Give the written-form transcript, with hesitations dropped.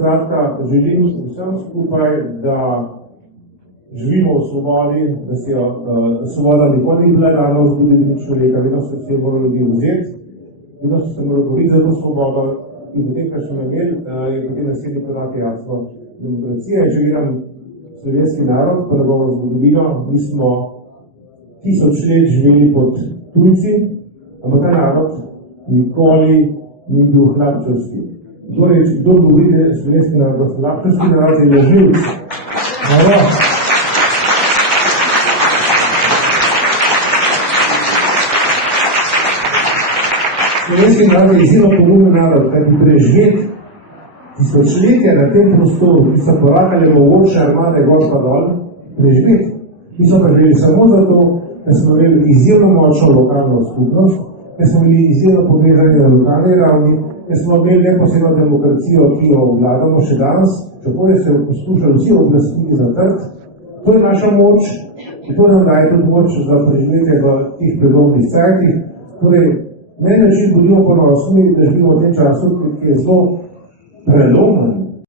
Skratka, želim vsem skupaj, da živimo v svobodi, da si svoboda nikoli ni bila dana v zgodovini človeka, vedno so se morali ljudi vzeti, vedno so se morali boriti za to svobodo in potem, kar smo imeli, je potem naslednji korak jasno demokracija. Če gledam slovenski narod, pa njegovo zgodovino, mi smo 1000 let živeli pod tujci, ampak ta narod nikoli ni bil hlapčevski. Torej, kdo govori, da je slovenski narod hlapčevski narod, je lažnivc. Slovenski narod je izjemno pogumen narod, kaj bi preživeti tisočletja na tem prostoru, ki so porakali mogoče armade gor pa dol, preživeti. Mi smo preživeli samo zato, da smo imeli izjemno močno lokalno skupnost, da smo bili izjemno povezani na lokalni ravni, da smo imeli neposredno demokracijo, ki jo obvladamo še danes, čeprav se poskušali vsi oblastniki zatrti. To je naša moč in to nam daje tudi moč za preživetje v teh predlognih cajtih. Torej, na en način bodimo ponosni, da živimo v tem času, ki je zelo prelomen